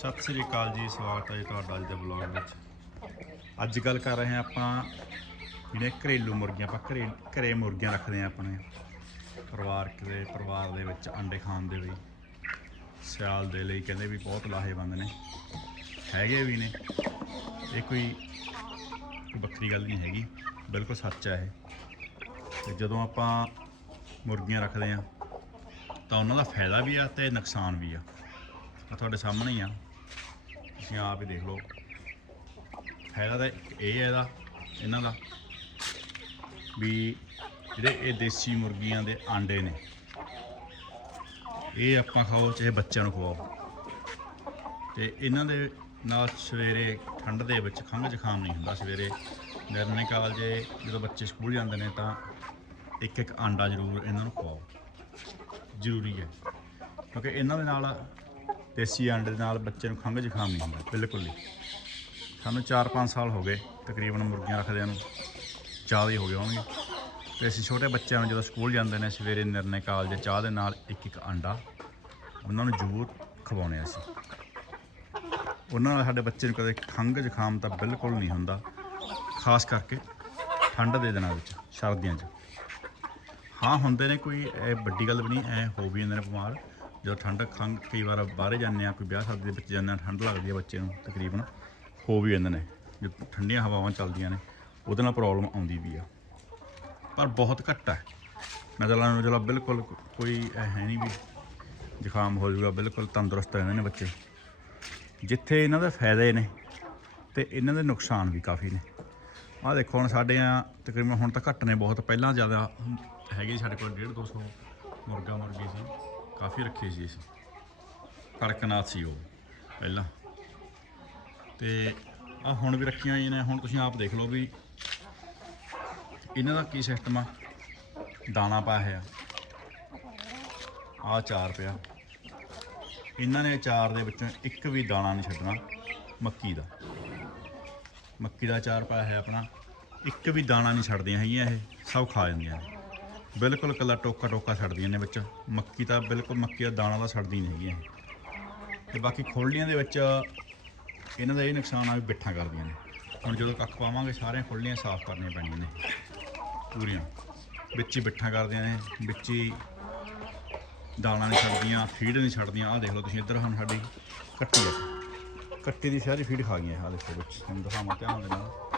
ਸਤਿ ਸ੍ਰੀ ਅਕਾਲ ਜੀ, ਸਵਾਗਤ ਹੈ ਜੀ ਤੁਹਾਡਾ ਅੱਜ ਦੇ ਵਲੌਗ ਵਿੱਚ। ਅੱਜ ਗੱਲ ਕਰ ਰਹੇ ਹਾਂ ਆਪਾਂ ਜਿਹੜੇ ਘਰੇਲੂ ਮੁਰਗੀਆਂ, ਆਪਾਂ ਘਰੇ ਘਰੇ ਮੁਰਗੀਆਂ ਰੱਖਦੇ ਹਾਂ ਆਪਣੇ ਪਰਿਵਾਰ ਦੇ ਪਰਿਵਾਰ ਦੇ ਵਿੱਚ ਅੰਡੇ ਖਾਣ ਦੇ ਲਈ, ਸਿਆਲ ਦੇ ਲਈ ਕਹਿੰਦੇ ਵੀ ਬਹੁਤ ਲਾਹੇਵੰਦ ਨੇ, ਹੈਗੇ ਵੀ ਨੇ। ਇਹ ਕੋਈ ਵੱਖਰੀ ਗੱਲ ਨਹੀਂ ਹੈਗੀ, ਬਿਲਕੁਲ ਸੱਚ ਹੈ ਇਹ। ਤੇ ਜਦੋਂ ਆਪਾਂ ਮੁਰਗੀਆਂ ਰੱਖਦੇ ਹਾਂ ਤਾਂ ਉਹਨਾਂ ਦਾ ਫਾਇਦਾ ਵੀ ਆ ਤੇ ਨੁਕਸਾਨ ਵੀ ਆ। ਆ ਤੁਹਾਡੇ ਸਾਹਮਣੇ ਹੀ ਆ। ਤੁਸੀਂ ਆਪ ਹੀ ਦੇਖ ਲਓ। ਫਾਇਦਾ ਤਾਂ ਇਹ ਹੈ ਇਹਦਾ, ਇਹਨਾਂ ਦਾ। ਵੀ ਜਿਹੜੇ ਇਹ ਦੇਸੀ ਮੁਰਗੀਆਂ ਦੇ ਆਂਡੇ ਨੇ, ਇਹ ਆਪਾਂ ਖਾਓ, ਚਾਹੇ ਬੱਚਿਆਂ ਨੂੰ ਖਵਾਓ। ਤੇ ਇਹਨਾਂ ਦੇ ਨਾਲ ਸਵੇਰੇ ਠੰਡ ਦੇ ਵਿੱਚ ਖੰਘ ਜ਼ੁਕਾਮ ਨਹੀਂ ਹੁੰਦਾ ਸਵੇਰੇ। ਨਿਰਣੇ ਕਾਲ ਜੇ ਜਦੋਂ ਬੱਚੇ ਸਕੂਲ ਜਾਂਦੇ ਨੇ ਤਾਂ ਇੱਕ ਇੱਕ ਆਂਡਾ ਜ਼ਰੂਰ ਇਹਨਾਂ ਨੂੰ ਖਵਾਓ। ਜ਼ਰੂਰੀ ਹੈ। ਕਿਉਂਕਿ ਇਹਨਾਂ ਦੇ ਨਾਲ ਦੇਸੀ ਆਂਡੇ ਦੇ ਨਾਲ ਬੱਚੇ ਨੂੰ ਖੰਘ ਜ਼ੁਕਾਮ ਨਹੀਂ ਹੁੰਦਾ, ਬਿਲਕੁਲ ਨਹੀਂ। ਸਾਨੂੰ 4-5 ਸਾਲ ਹੋ ਗਏ, ਤਕਰੀਬਨ ਮੁਰਗੀਆਂ ਰੱਖਦਿਆਂ ਨੂੰ ਜ਼ਿਆਦਾ ਹੀ ਹੋ ਗਏ ਹੋਣਗੇ ਤੇ ਅਸੀਂ ਛੋਟੇ ਬੱਚਿਆਂ ਨੂੰ ਜਦੋਂ ਸਕੂਲ ਜਾਂਦੇ ਨੇ, ਸਵੇਰੇ ਨਿਰਣੇ ਕਾਲਜ ਚਾਹ ਦੇ ਨਾਲ ਇੱਕ ਇੱਕ ਅੰਡਾ ਉਹਨਾਂ ਨੂੰ ਜ਼ਰੂਰ ਖਵਾਉਣੇ ਆ ਅਸੀਂ। ਉਹਨਾਂ ਨਾਲ ਸਾਡੇ ਬੱਚੇ ਨੂੰ ਕਦੇ ਖੰਘ ਜ਼ੁਕਾਮ ਤਾਂ ਬਿਲਕੁਲ ਨਹੀਂ ਹੁੰਦਾ, ਖਾਸ ਕਰਕੇ ਠੰਡ ਦੇ ਦਿਨਾਂ ਵਿੱਚ, ਸਰਦੀਆਂ 'ਚ। ਹਾਂ, ਹੁੰਦੇ ਨੇ ਕੋਈ, ਇਹ ਵੱਡੀ ਗੱਲ ਵੀ ਨਹੀਂ, ਐ ਹੋ ਵੀ ਜਾਂਦੇ ਨੇ ਬਿਮਾਰ। ਜਦੋਂ ਠੰਡ ਖੰਘ ਕਈ ਵਾਰ ਬਾਹਰ ਜਾਂਦੇ ਆ ਕੋਈ ਵਿਆਹ ਸ਼ਾਦੀ ਦੇ ਵਿੱਚ ਜਾਂਦੇ ਆ ਠੰਡ ਲੱਗਦੀ ਆ ਬੱਚੇ ਨੂੰ ਤਕਰੀਬਨ, ਹੋ ਵੀ ਜਾਂਦੇ ਨੇ। ਜੋ ਠੰਡੀਆਂ ਹਵਾਵਾਂ ਚੱਲਦੀਆਂ ਨੇ, ਉਹਦੇ ਨਾਲ ਪ੍ਰੋਬਲਮ ਆਉਂਦੀ ਵੀ ਆ। ਪਰ ਬਹੁਤ ਘੱਟ ਹੈ ਨਜ਼ਰਾਂ ਨੂੰ ਜਦੋਂ ਬਿਲਕੁਲ ਕੋਈ ਇਹ ਹੈ ਨਹੀਂ ਵੀ ਜ਼ੁਕਾਮ ਹੋ ਜਾਊਗਾ, ਬਿਲਕੁਲ ਤੰਦਰੁਸਤ ਰਹਿੰਦੇ ਨੇ ਬੱਚੇ। ਜਿੱਥੇ ਇਹਨਾਂ ਦੇ ਫਾਇਦੇ ਨੇ ਤੇ ਇਹਨਾਂ ਦੇ ਨੁਕਸਾਨ ਵੀ ਕਾਫੀ ਨੇ। ਆਹ ਦੇਖੋ ਹੁਣ ਸਾਡੇ ਆ ਤਕਰੀਬਨ ਹੁਣ ਤਾਂ ਘੱਟ ਨੇ ਬਹੁਤ, ਪਹਿਲਾਂ ਜ਼ਿਆਦਾ ਹੈਗੇ ਸਾਡੇ ਕੋਲ 1.5 200 ਮੁਰਗਾ ਮੁਰਗੀ ਸੀ। ਕਾਫੀ ਰੱਖੇ ਸੀ ਅਸੀਂ। ਕੜਕਨਾਥ ਸੀ ਉਹ, ਪਹਿਲਾਂ। ਤੇ ਆ ਹੁਣ ਵੀ ਰੱਖੀਆਂ ਹੋਈਆਂ ਨੇ, ਹੁਣ ਤੁਸੀਂ ਆਪ ਦੇਖ ਲਓ ਵੀ ਇਹਨਾਂ ਦਾ ਕੀ ਸਿਸਟਮ ਆ। ਦਾਣਾ ਪਾਇਆ ਹੋਇਆ। ਆ ਚਾਰ ਪਿਆ। ਇਹਨਾਂ ਨੇ ਚਾਰ ਦੇ ਵਿੱਚੋਂ ਇੱਕ ਵੀ ਦਾਣਾ ਨਹੀਂ ਛੱਡਣਾ, ਮੱਕੀ ਦਾ। ਮੱਕੀ ਦਾ ਚਾਰ ਪਾਇਆ ਹੈ ਆਪਣਾ। ਇੱਕ ਵੀ ਦਾਣਾ ਨਹੀਂ ਛੱਡਦੀਆਂ ਹੈਗੀਆਂ ਇਹ, ਸਭ ਖਾ ਜਾਂਦੀਆਂ ਨੇ। ਬਿਲਕੁਲ ਕੱਲਾ ਟੋਕਾ ਟੋਕਾ ਛੱਡਦੀਆਂ ਨੇ ਵਿੱਚ। ਮੱਕੀ ਤਾਂ ਬਿਲਕੁਲ ਮੱਕੀ ਦਾ ਦਾਣਾ ਤਾਂ ਛੱਡਦੀ ਨਹੀਂ ਹੈਗੀਆਂ। ਇਹ ਤੇ ਬਾਕੀ ਖੋਲ੍ਹੀਆਂ ਦੇ ਵਿੱਚ ਇਹਨਾਂ ਦਾ ਇਹ ਨੁਕਸਾਨ ਆ ਵੀ ਬਿੱਠਾਂ ਕਰਦੀਆਂ ਨੇ। ਹੁਣ ਜਦੋਂ ਕੱਖ ਪਾਵਾਂਗੇ, ਸਾਰੀਆਂ ਖੋਲ੍ਹੀਆਂ ਸਾਫ਼ ਕਰਨੀਆਂ ਪੈਣੀਆਂ ਨੇ। ਪੂਰੀਆਂ। ਵਿੱਚ ਹੀ ਬਿੱਠਾਂ ਕਰਦੀਆਂ ਨੇ, ਵਿੱਚ ਹੀ ਦਾਣਾ ਨਹੀਂ ਛੱਡਦੀਆਂ, ਫੀਡ ਨਹੀਂ ਛੱਡਦੀਆਂ। ਆਹ ਦੇਖ ਲਓ ਤੁਸੀਂ, ਇੱਧਰ ਹੁਣ ਸਾਡੀ ਕੱਟੀ ਹੈ ਕੱਟੀ ਦੀ ਸਾਰੀ ਫੀਡ ਖਾ ਗਈਆਂ, ਆਹ ਦੇਖੋ ਵਿੱਚ। ਤੁਹਾਨੂੰ ਦਿਖਾਵਾਂ ਧਿਆਨ ਦੇ ਨਾਲ।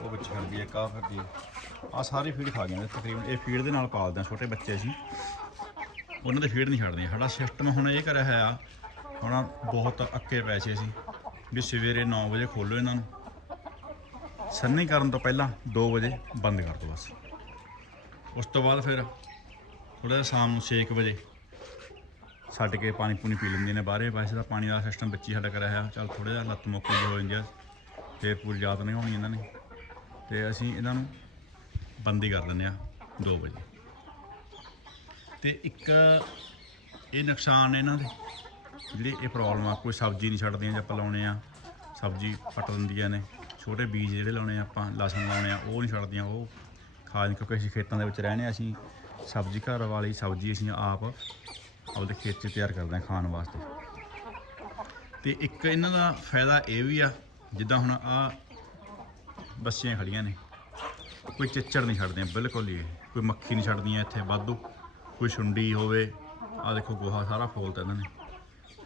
ਉਹ ਵਿੱਚ ਫਿਰਦੀ ਹੈ, ਕਾਹ ਫਿਰਦੀ ਹੈ। ਆਹ ਸਾਰੀ ਫੀਡ ਖਾ ਗਈਆਂ ਨੇ ਤਕਰੀਬਨ। ਇਹ ਫੀਡ ਦੇ ਨਾਲ ਪਾਲਦੇ ਆ ਛੋਟੇ ਬੱਚੇ ਅਸੀਂ। ਉਹਨਾਂ ਦੇ ਫੀਡ ਨਹੀਂ ਛੱਡਦੇ ਸਾਡਾ ਸਿਸਟਮ ਹੁਣ ਇਹ ਕਰਿਆ ਹੋਇਆ, ਹੁਣ ਬਹੁਤ ਅੱਕੇ ਪੈਸੇ ਸੀ ਅਸੀਂ ਵੀ ਸਵੇਰੇ 9 ਵਜੇ ਖੋਲੋ ਇਹਨਾਂ ਨੂੰ। ਸੰਨੀ ਕਰਨ ਤੋਂ ਪਹਿਲਾਂ 2 ਵਜੇ ਬੰਦ ਕਰ ਦਿਓ ਬਸ। ਉਸ ਤੋਂ ਬਾਅਦ ਫਿਰ ਥੋੜਾ ਜਿਹਾ ਸ਼ਾਮ ਨੂੰ 6 ਵਜੇ ਛੱਡ ਕੇ ਪਾਣੀ ਪੂਣੀ ਪੀ ਲੈਂਦੀਆਂ ਨੇ ਬਾਹਰੇ। ਵੈਸੇ ਤਾਂ ਪਾਣੀ ਦਾ ਸਿਸਟਮ ਬੱਚੀ ਸਾਡਾ ਕਰਿਆ ਹੋਇਆ। ਚੱਲ ਥੋੜਾ ਜਿਹਾ ਲੱਤ ਮੁੱਕ ਹੋ ਜਾਂਦੀ ਆ ਤੇ ਪੂਰੀ ਰਾਤ ਨਹੀਂ ਹੋਣੀ ਇਹਨਾਂ ਨੇ। ਤੇ ਅਸੀਂ ਇਹਨਾਂ ਨੂੰ ਬੰਦੀ ਕਰ ਦਿੰਦੇ ਆ 2 ਵਜੇ। ਤੇ ਇੱਕ ਇਹ ਨੁਕਸਾਨ ਨੇ ਇਹਨਾਂ ਦੇ, ਜਿਹੜੀ ਇਹ ਪ੍ਰੋਬਲਮ ਆ, ਕੋਈ ਸਬਜ਼ੀ ਨਹੀਂ ਛੱਡਦੀਆਂ ਜੇ ਆਪਾਂ ਲਾਉਣੇ ਆ। ਸਬਜ਼ੀ ਪੱਟ ਦਿੰਦੀਆਂ ਨੇ। ਛੋਟੇ ਬੀਜ ਜਿਹੜੇ ਲਾਉਣੇ ਆ, ਆਪਾਂ ਲਸਣ ਲਾਉਣੇ ਆ, ਉਹ ਨਹੀਂ ਛੱਡਦੀਆਂ, ਉਹ ਖਾ ਜਾਂ ਕਿਉਂਕਿ ਅਸੀਂ ਖੇਤਾਂ ਦੇ ਵਿੱਚ ਰਹਿੰਦੇ ਆ, ਅਸੀਂ ਸਬਜ਼ੀ ਘਰ ਵਾਲੀ ਸਬਜ਼ੀ ਅਸੀਂ ਆਪ ਆਪਦੇ ਖੇਤ 'ਚ ਤਿਆਰ ਕਰਦੇ ਹਾਂ ਖਾਣ ਵਾਸਤੇ। ਤੇ ਇੱਕ ਇਹਨਾਂ ਦਾ ਫਾਇਦਾ ਇਹ ਵੀ ਆ, ਜਿੱਦਾਂ ਹੁਣ ਆ ਬੱਸੀਆਂ ਖੜੀਆਂ ਨੇ। ਕੋਈ ਚਿੱਚੜ ਨਹੀਂ ਛੱਡਦੀਆਂ ਬਿਲਕੁਲ ਹੀ। ਇਹ। ਕੋਈ ਮੱਖੀ ਨਹੀਂ ਛੱਡਦੀਆਂ ਇੱਥੇ, ਵਾਧੂ। ਕੋਈ ਛੁੰਡੀ ਹੋਵੇ ਆ ਦੇਖੋ ਗੋਹਾ ਸਾਰਾ ਫੋਲਤਾ ਇਹਨਾਂ ਨੇ।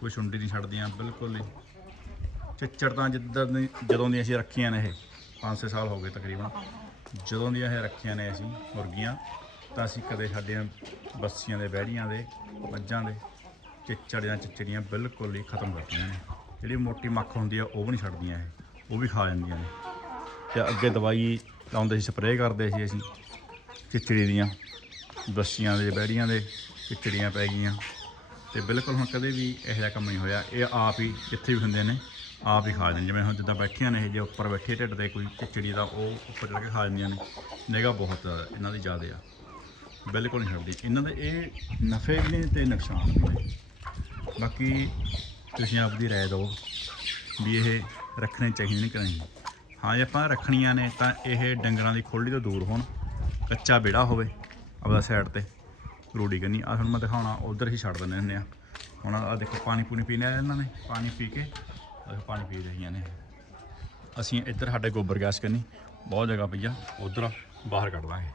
ਕੋਈ ਛੁੰਡੀ ਨਹੀਂ ਛੱਡਦੀਆਂ, ਬਿਲਕੁਲ ਹੀ। ਚਿੱਚੜ ਤਾਂ ਜਿੱਦਾਂ ਦੀ, ਜਦੋਂ ਦੀਆਂ ਅਸੀਂ ਰੱਖੀਆਂ ਨੇ ਇਹ 5-6 ਸਾਲ ਹੋ ਗਏ ਤਕਰੀਬਨ, ਜਦੋਂ ਦੀਆਂ ਇਹ ਰੱਖੀਆਂ ਨੇ ਅਸੀਂ ਮੁਰਗੀਆਂ, ਤਾਂ ਅਸੀਂ ਕਦੇ ਸਾਡੀਆਂ ਬੱਸੀਆਂ ਦੇ, ਬਹਿੜੀਆਂ ਦੇ, ਮੱਝਾਂ ਦੇ, ਚਿੱਚੜ ਜਾਂ ਚਿੱਚੜੀਆਂ ਬਿਲਕੁਲ ਹੀ ਖਤਮ ਕਰਦੀਆਂ ਨੇ। ਜਿਹੜੀ ਮੋਟੀ ਮੱਖ ਹੁੰਦੀ ਆ, ਉਹ ਵੀ ਨਹੀਂ ਛੱਡਦੀਆਂ ਇਹ, ਉਹ ਵੀ ਖਾ ਜਾਂਦੀਆਂ ਨੇ। ਤੇ ਅੱਗੇ ਦਵਾਈ ਲਾਉਂਦੇ ਸੀ ਸਪਰੇਅ ਕਰਦੇ ਸੀ ਅਸੀਂ, ਚਿੱਚੜੀ ਦੀਆਂ ਬੱਸੀਆਂ ਦੇ, ਬੈੜੀਆਂ ਦੇ, ਚਿੱਚੜੀਆਂ ਪੈ ਗਈਆਂ। ਤੇ ਬਿਲਕੁਲ ਹੁਣ ਕਦੇ ਵੀ ਇਹੋ ਜਿਹਾ ਕੰਮ ਨਹੀਂ ਹੋਇਆ। ਇਹ ਆਪ ਹੀ ਜਿੱਥੇ ਵੀ ਹੁੰਦੇ ਨੇ, ਆਪ ਹੀ ਖਾ ਜਾਂਦੇ ਜਿਵੇਂ ਹੁਣ ਜਿੱਦਾਂ ਬੈਠੀਆਂ ਨੇ, ਇਹ ਜੇ ਉੱਪਰ ਬੈਠੇ ਢਿੱਡ ਦੇ ਕੋਈ ਚਿਚੜੀ ਦਾ, ਉਹ ਉੱਪਰ ਚੜ ਕੇ ਖਾ ਜਾਂਦੀਆਂ ਨੇ। ਨਿਗਾ ਬਹੁਤ ਇਹਨਾਂ ਦੀ ਜ਼ਿਆਦਾ ਆ। ਬਿਲਕੁਲ ਨਹੀਂ ਛੱਡਦੀ ਇਹਨਾਂ ਦੇ ਇਹ ਨਫੇ ਵੀ ਨੇ ਤੇ ਨੁਕਸਾਨ ਵੀ ਨੇ। ਬਾਕੀ ਤੁਸੀਂ ਆਪਦੀ ਰਾਏ ਦਿਓ ਵੀ ਇਹ ਰੱਖਣੇ ਚਾਹੀਦੇ ਨੇ ਕਿ ਨਹੀਂ। ਹਾਂ, ਜੇ ਆਪਾਂ ਰੱਖਣੀਆਂ ਨੇ ਤਾਂ ਇਹ ਡੰਗਰਾਂ ਦੀ ਖੋਲ੍ਹੀ ਤੋਂ ਦੂਰ ਹੋਣ, ਕੱਚਾ ਵਿਹੜਾ ਹੋਵੇ ਆਪਦਾ ਸਾਈਡ ਤੇ। ਰੂੜੀ ਕਰਨੀ ਆ ਹੁਣ ਮੈਂ ਦਿਖਾਉਣਾ, ਉਧਰ ਹੀ ਛੱਡ ਦਿੰਦੇ ਹੁੰਦੇ ਆ। ਹੁਣ ਆ ਦੇਖੋ, ਪਾਣੀ ਪੂਣੀ ਪੀਣੇ ਆ ਇਹਨਾਂ ਨੇ, ਪਾਣੀ ਪੀ ਕੇ, ਆਹ ਪਾਣੀ ਪੀ ਰਹੀਆਂ ਨੇ। ਅਸੀਂ ਇੱਧਰ ਸਾਡੇ ਗੋਬਰ ਗੈਸ ਕਰਨੀ, ਬਹੁਤ ਜਗ੍ਹਾ ਪਈ ਆ, ਉਧਰ ਬਾਹਰ ਕੱਢ ਦਾਂਗੇ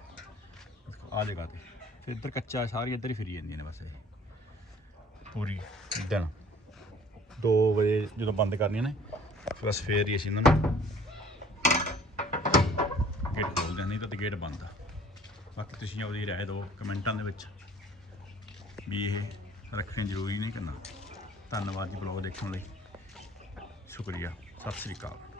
ਆ ਜਗ੍ਹਾ ਤੇ। ਫਿਰ ਇੱਧਰ ਕੱਚਾ, ਸਾਰੀ ਇੱਧਰ ਹੀ ਫਿਰੀ ਜਾਂਦੀਆਂ ਨੇ ਬਸ ਇਹ। ਪੂਰੀ ਦਿਨ। 2 ਵਜੇ ਜਦੋਂ ਬੰਦ ਕਰਨੀਆਂ ਨੇ, ਫਿਰ ਅਸੀਂ ਫੇਰ ਹੀ ਅਸੀਂ ਇਹਨਾਂ ਨੂੰ ਗੇਟ ਖੋਲ ਦਿੰਦੇ ਨਹੀਂ ਤਾਂ ਗੇਟ ਬੰਦ ਆ। ਬਾਕੀ ਤੁਸੀਂ ਆਪਦੀ ਰਾਏ ਦਿਓ ਕਮੈਂਟਾਂ ਦੇ ਵਿੱਚ ਵੀ ਇਹ ਰੱਖਣੇ ਜ਼ਰੂਰੀ ਨਹੀਂ ਕਰਨਾ ਧੰਨਵਾਦ ਜੀ ਬਲੌਗ ਦੇਖਣ ਲਈ। ਸ਼ੁਕਰੀਆ। ਸਤਿ ਸ੍ਰੀ ਅਕਾਲ।